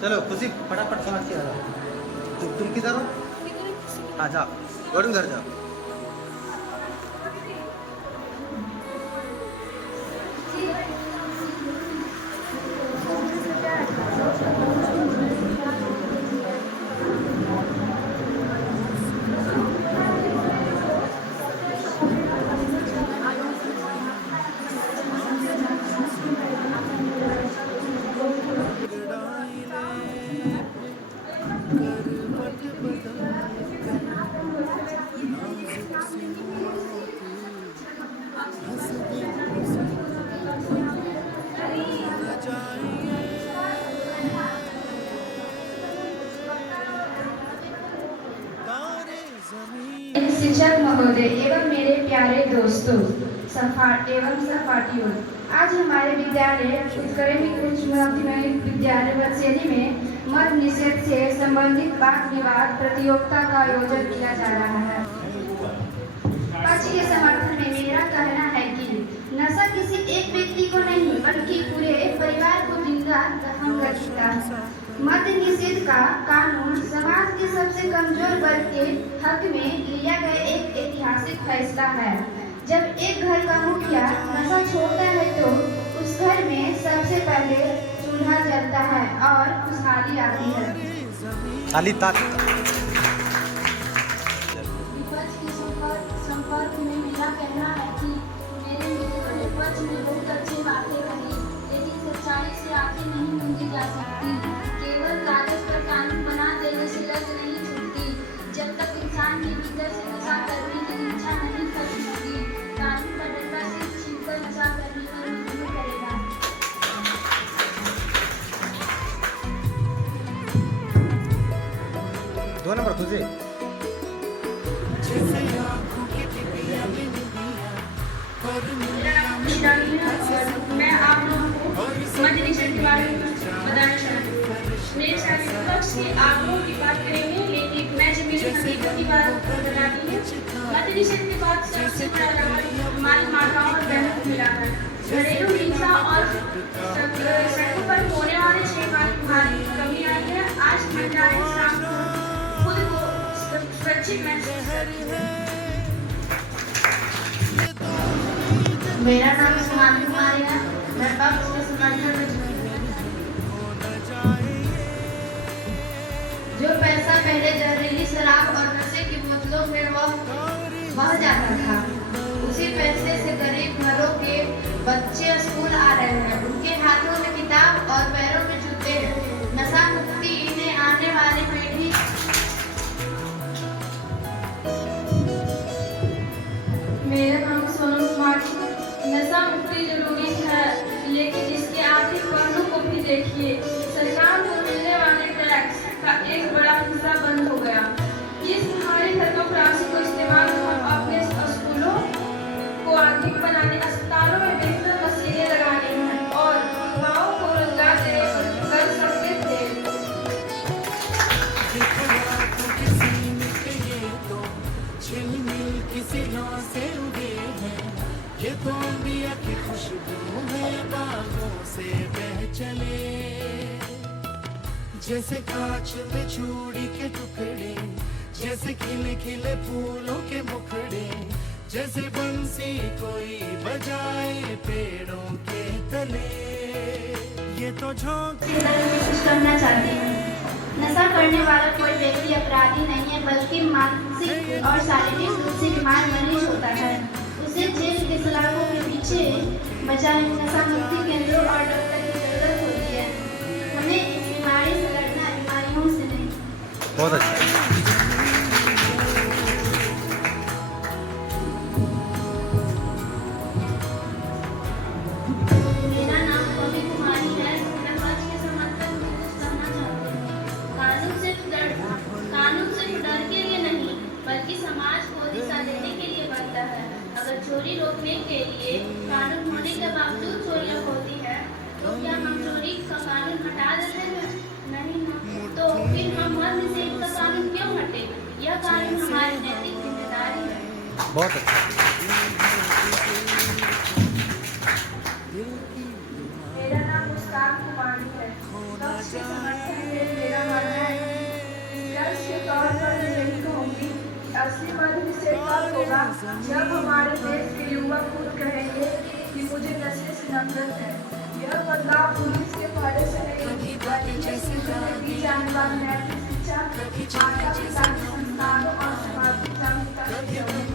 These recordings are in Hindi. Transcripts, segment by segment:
चलो खुशी फटाफट समझ के आ जाओ। तुम किधर हो? हाँ जाओ, और उधर जाओ। शिक्षक महोदय एवं मेरे प्यारे दोस्तों एवं सहपाठियों, आज हमारे विद्यालय उत्कर्मिक उच्च माध्यमिक विद्यालय बरसेली में मद्य निषेध से संबंधित वाद विवाद प्रतियोगिता का आयोजन किया जा रहा है। पक्ष के समर्थन में मेरा कहना है कि नशा किसी एक व्यक्ति को नहीं बल्कि पूरे परिवार को जिंदा दफन कर देता है। मद्य निषेध का कानून समाज के सबसे कमजोर वर्ग के हक में लिया गया एक ऐतिहासिक फैसला है। जब एक घर का मुखिया नशा छोड़ता है तो उस घर में सबसे पहले चूल्हा जलता है और खुशहाली आती है। विपक्ष के संपर्क में मेरा कहना है कि मेरे मित्र विपक्ष में बहुत अच्छी बातें कही, लेकिन सच्चाई से आगे नहीं मूंदी जा सकती। केवल कागज पर कानून बना देने से लग नहीं छूटती। जब तक इंसान के भीतर से नशा करने की इच्छा नहीं खत्म होगी, कानून का डंडा सिर्फ छीनकर नशा करने पर मजबूर करेगा। दो नंबर खुशी। मैं आप लोगों को मद्य निषेध के बारे में बताना चाहती हूँ। मेरे साथ विपक्ष के आंकड़ों की बात करेंगे, लेकिन मैं जमीनी हकीकत की बात बताती हूँ। मद्य निषेध के बाद सबसे बड़ा रंग माल माताओं और बहनों को मिला है। घरेलू हिंसा और सड़कों पर होने वाले छेड़खानी में भारी कमी आई है। आज महिलाएं शाम को खुद को सुरक्षित महसूस करती हैं। मेरा नाम सोनाली कुमारी है। मैं पक्ष के समर्थन में जो पैसा पहले जहरीली शराब और नशे की बोतलों में बह जाता था, उसी पैसे से गरीब घरों के बच्चे स्कूल आ रहे हैं। उनके हाथों में किताब और पैरों में जूते हैं। नशा मुक्ति इन्हें आने वाली पीढ़ी मेरा नाम सोनम कुमारी। नशा मुक्ति जरूरी है, लेकिन इसके आर्थिक पहलू को भी देखिए। सरकार को मिलने वाले टैक्स का एक बड़ा हिस्सा बंद हो गया। इस भारी भरकम राशि को इस्तेमाल हम अपने स्कूलों को आधुनिक बनाने, अस्पतालों में बेहतर मशीनें लगाने हैं और युवाओं को रोजगार देने कर सकते थे। ये तो अंबिया की खुशबू है, बागों से बह चले। जैसे कांच में चूड़ी के टुकड़े, जैसे खिले खिले फूलों के मुखड़े, जैसे बंसी कोई बजाए पेड़ों के तले। ये तो झोंके करना चाहती हूँ। नशा करने वाला कोई व्यक्ति अपराधी नहीं है, बल्कि मानसिक और शारीरिक रूप से बीमार मरीज होता है। उसे जेल के सलाखों के पीछे बजाय नशा मुक्ति केंद्रों और डॉक्टर की जरूरत होती है। हमें इस बीमारी से लड़ना, बीमारियों से नहीं। बहुत अच्छा। मेरा नाम कवि कुमारी है। मैं पक्ष के समर्थन में कुछ कहना चाहती हूँ। कानून सिर्फ डर के लिए नहीं, बल्कि समाज को दिशा देने के लिए बनता है। अगर चोरी रोकने के लिए कानून होने के बावजूद चोरियां होती है, तो क्या हम चोरी का कानून हटा देते हैं? नहीं ना। तो फिर हम मद्य निषेध का कानून क्यों हटे? यह कानून हमारी नैतिक जिम्मेदारी है। बहुत अच्छा। मेरा नाम मुस्कान कुमारी के समर्थन में मेरा मानना है कि कर्ज के तौर पर मैं यही कहूँगी कि असली मध्य निषेध तब होगा जब हमारे देश के युवा खुद कहेंगे कि मुझे नशे से नफरत है। यह बदलाव पुलिस के पहले से नहीं बल्कि स्कूलों में दी जाने वाली नैतिक शिक्षा, माता पिता के संस्कारों और सामाजिक जागरूकता से होगी।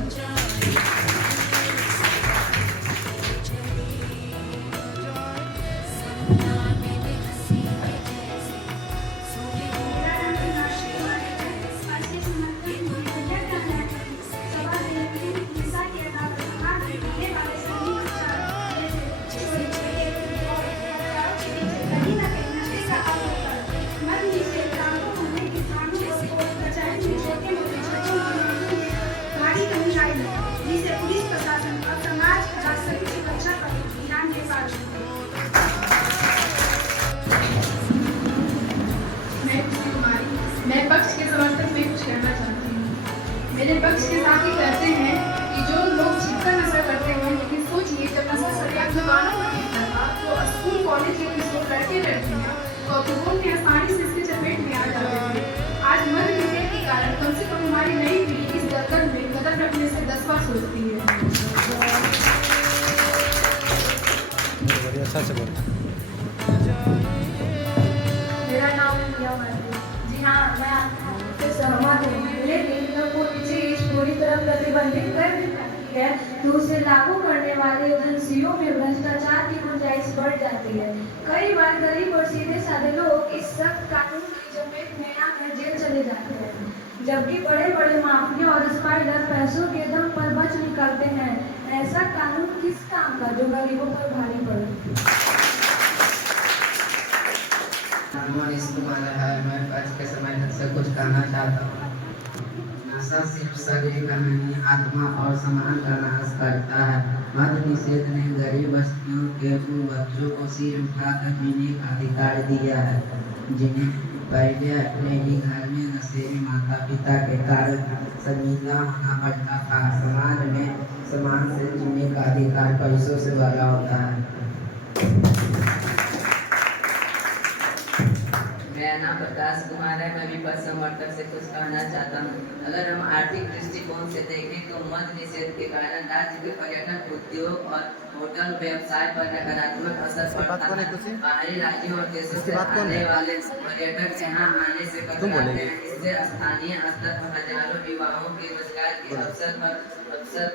जिसे पुलिस प्रशासन और समाज तथा सभी सुरक्षा पर ध्यान दे पा रही है। मैं खुशी कुमारी, मैं पक्ष के समर्थन में कुछ कहना चाहती हूँ। मेरे पक्ष के साथ ही कहते हैं कि जो लोग छिपकर नशा करते हैं, लेकिन सोचिए जब नशा सरकार दुकानों पर मिलता था तो स्कूल कॉलेज के जो लड़के लड़कियाँ कौतूहल में आसानी से इसके चपेट में आ जाते थे। आज मध्य निषेध के कारण कम से कम हमारी नई पीढ़ी इस दलदल में कदम रखने से 10 बार सोचती है। अच्छा से बोल। मेरा नाम प्रिया मार्टी। जी हाँ, मैं आपसे सहमत हूँ, लेकिन जब कोई चीज पूरी तरह प्रतिबंधित कर दी जाती है तो उसे लागू करने वाले एजेंसियों में भ्रष्टाचार की गुंजाइश बढ़ जाती है। कई बार गरीब और सीधे साधे लोग इस सख्त कानून की चपेट में आकर जेल चले जाते हैं, जबकि बड़े बड़े माफिया और स्पाइडर पैसों के दम पर बच निकलते हैं। ऐसा कानून किस काम का जो गरीबों पर भारी पड़े। मनीष कुमार है। मैं आज के समय से कुछ कहना चाहता हूँ। नशा सिर्फ शरीर का नहीं, आत्मा और समाज का नाश करता है। मद्य निषेध ने गरीब बस्तियों के उन बच्चों को सिर उठाकर पीने का अधिकार दिया है जिन्हें पहले अपने ही घर में नशेड़ी माता पिता के कारण शर्मिंदा होना पड़ता था। समाज में समान से जीने का अधिकार पैसों से बड़ा होता है। मेरा नाम प्रकाश कुमार है। मैं विपक्ष समर्थक से कुछ कहना चाहता हूँ। अगर हम आर्थिक दृष्टिकोण से देखें तो मद्य निषेध के कारण राज्य के पर्यटन उद्योग और होटल व्यवसाय पर नकारात्मक असर पड़ता है। बाहरी राज्यों और देशों से आने वाले पर्यटक यहाँ आने से कतराते हैं। इससे स्थानीय स्तर पर हजारों युवाओं के रोजगार के अवसर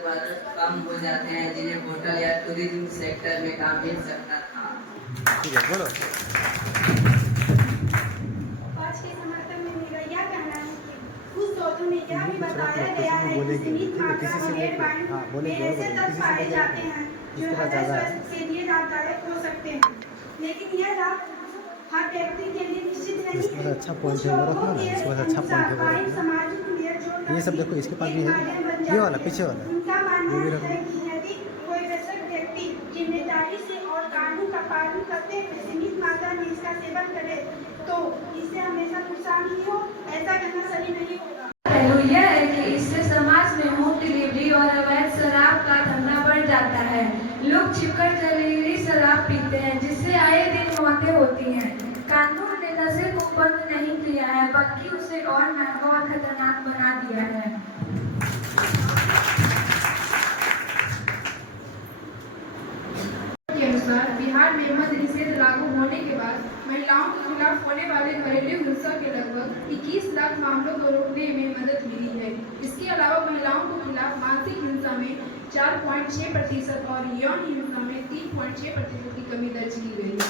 पर कम हो जाते हैं, जिन्हें होटल या टूरिज्म सेक्टर में काम मिल सकता था। ठीक है, बोलो। पक्ष के समर्थन में मेरा यह कहना है कि कुछ शोधों में यह भी बताया गया है कि सीमित मात्रा में हेरोइन में ऐसे तत्व पाए जाते हैं जो हृदय स्वास्थ्य के लिए लाभदायक हो सकते हैं, लेकिन यह लाभ हर व्यक्ति के लिए निश्चित नहीं है। अच्छा पॉइंट है, वो रखना ना, इसके पास अच्छा पॉइंट है। सामाजिक लिए जो ये सब देखो, इसके पास भी है, ये वाला पीछे वाला, उनका मानना ये भी है रखो। कि यदि कोई वयस्क व्यक्ति जिम्मेदारी से और कानून का पालन करते हुए सीमित मात्रा में इसका सेवन करे तो इससे हमेशा नुकसान ही हो, ऐसा करना सही नहीं होगा। पहलू यह है कि इससे समाज में होम डिलीवरी और अवैध शराब का धंधा बढ़ जाता है। लोग छिपकर जहरीली शराब पीते हैं, जिससे आए दिन मौतें होती हैं। कानून ने नशे को बंद नहीं किया है, बल्कि उसे और महंगा और खतरनाक बना दिया है। के अनुसार बिहार में मद्य निषेध लागू होने के बाद महिलाओं के खिलाफ होने वाले घरेलू हिंसा के लगभग 21 लाख मामलों को रोकने में मदद मिली है। इसके अलावा महिलाओं के खिलाफ मानसिक हिंसा में 4.6% और यौन हिंसा में 3.6% की कमी दर्ज की गई है।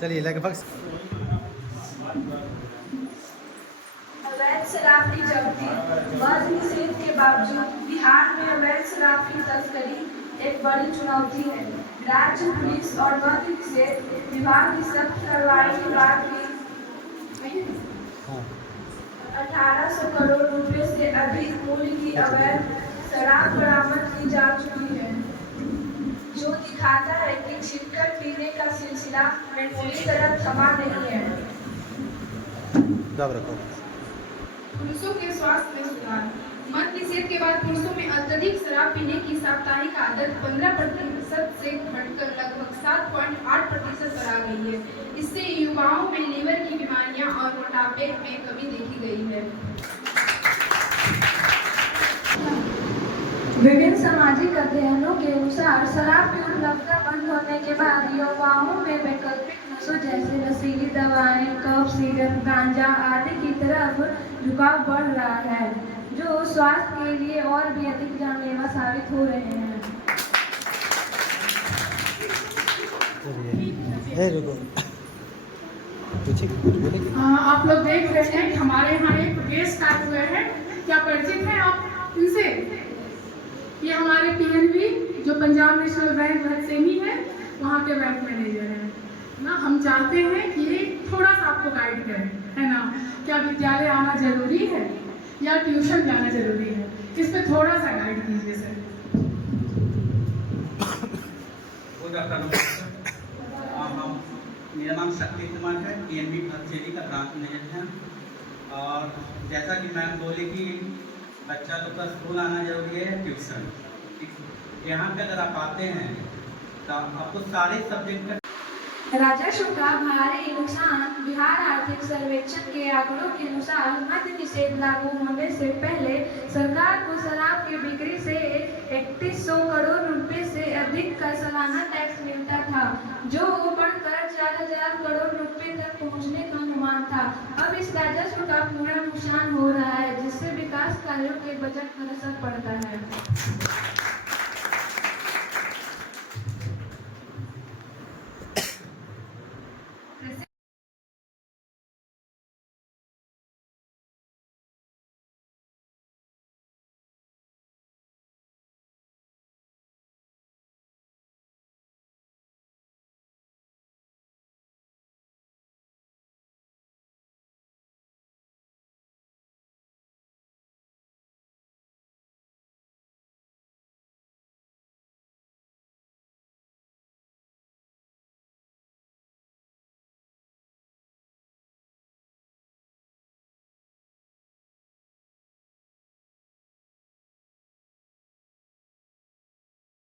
चलिए लगभग अवैध शराब की जब्ती। मद्य निषेध के बावजूद बिहार में अवैध शराब की तस्करी एक बड़ी चुनौती है। राज्य पुलिस और मद्य निषेध विभाग की सख्त कार्रवाई के बाद भी 1800 करोड़ रुपए से अधिक मूल्य की अवैध शराब बरामद की जा चुकी है, जो दिखाता है कि छिपकर पीने का सिलसिला पूरी तरह थमा नहीं है। दब रखो। पुरुषों के स्वास्थ्य में सुधार। मद निषेध के बाद पुरुषों में अत्यधिक शराब पीने की साप्ताहिक आदत 15% से घटकर लगभग 7.8% पर आ गई है। इससे युवाओं में लीवर की बीमारियां और मोटापे में कमी देखी गई है। विभिन्न सामाजिक अध्ययनों के अनुसार शराब की उपलब्धता बंद होने के बाद युवाओं में वैकल्पिक नशों जैसे नशीली दवाएं, कफ सिगरेट, गांजा आदि की तरफ झुकाव बढ़ रहा है, जो स्वास्थ्य के लिए और भी अधिक जानलेवा साबित हो रहे हैं। रुको बोलेगी। आप लोग देख रहे हैं हमारे यहाँ एक गेस्ट आए हुए हैं। क्या परिचित हैं आप इनसे? ये हमारे पीएनबी जो पंजाब नेशनल बैंक भरसेनी है वहाँ के बैंक मैनेजर हैं ना। हम चाहते हैं कि ये थोड़ा सा आपको गाइड करें, है ना। क्या विद्यालय आना जरूरी है या ट्यूशन जाना जरूरी है, इस पे थोड़ा सा गाइड कीजिए सर। मेरा नाम शक्ति कुमार है, पीएनबी भरसेनी का ब्रांच मैनेजर है। और जैसा कि मैम बोले कि बच्चा तो का स्कूल आना जरूरी है, ट्यूशन। यहाँ पे अगर आप आते हैं तो आपको सारे सब्जेक्ट का राजस्व का भारी नुकसान। बिहार आर्थिक सर्वेक्षण के आंकड़ों के अनुसार मद्य निषेध लागू होने से पहले सरकार को शराब की बिक्री से 3100 करोड़ रुपए से अधिक का सालाना टैक्स मिलता था, जो बढ़कर 4000 करोड़ रुपए तक पहुंचने का अनुमान था। अब इस राजस्व का पूरा नुकसान हो रहा है, जिससे विकास कार्यों के बजट पर असर पड़ता है।